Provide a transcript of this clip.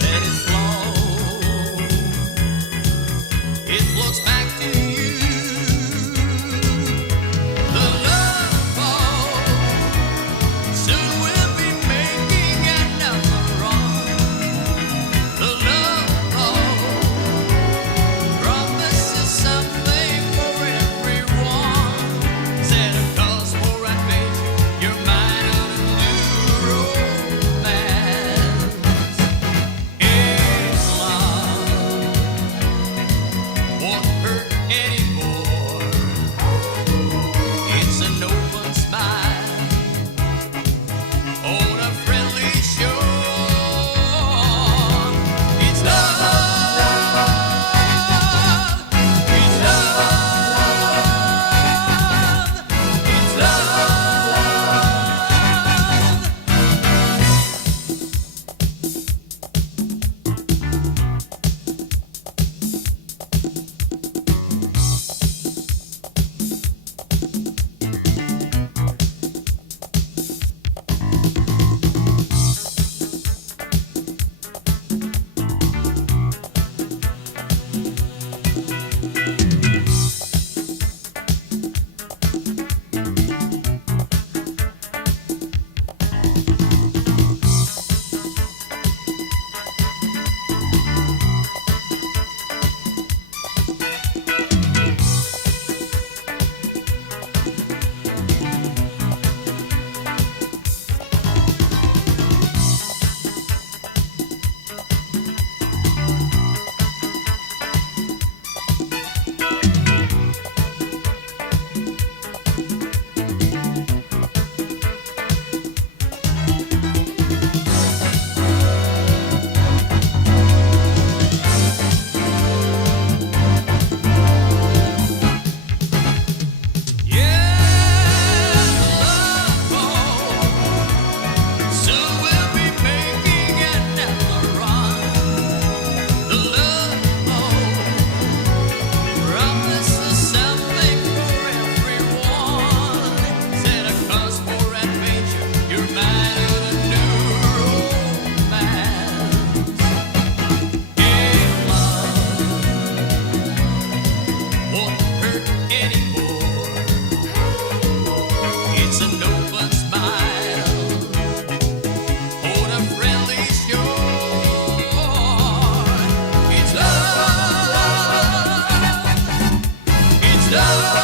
let it flow. It flows back to you. The love boat soon we'll be making another run. The love boat promises something for everyone. Set a course for adventure. Your mind on a new romance. It's love won't hurt anymore. It's an open smile on a friendly shore. It's love. It's love. It's an open smile on a friendly shore. It's love. It's love.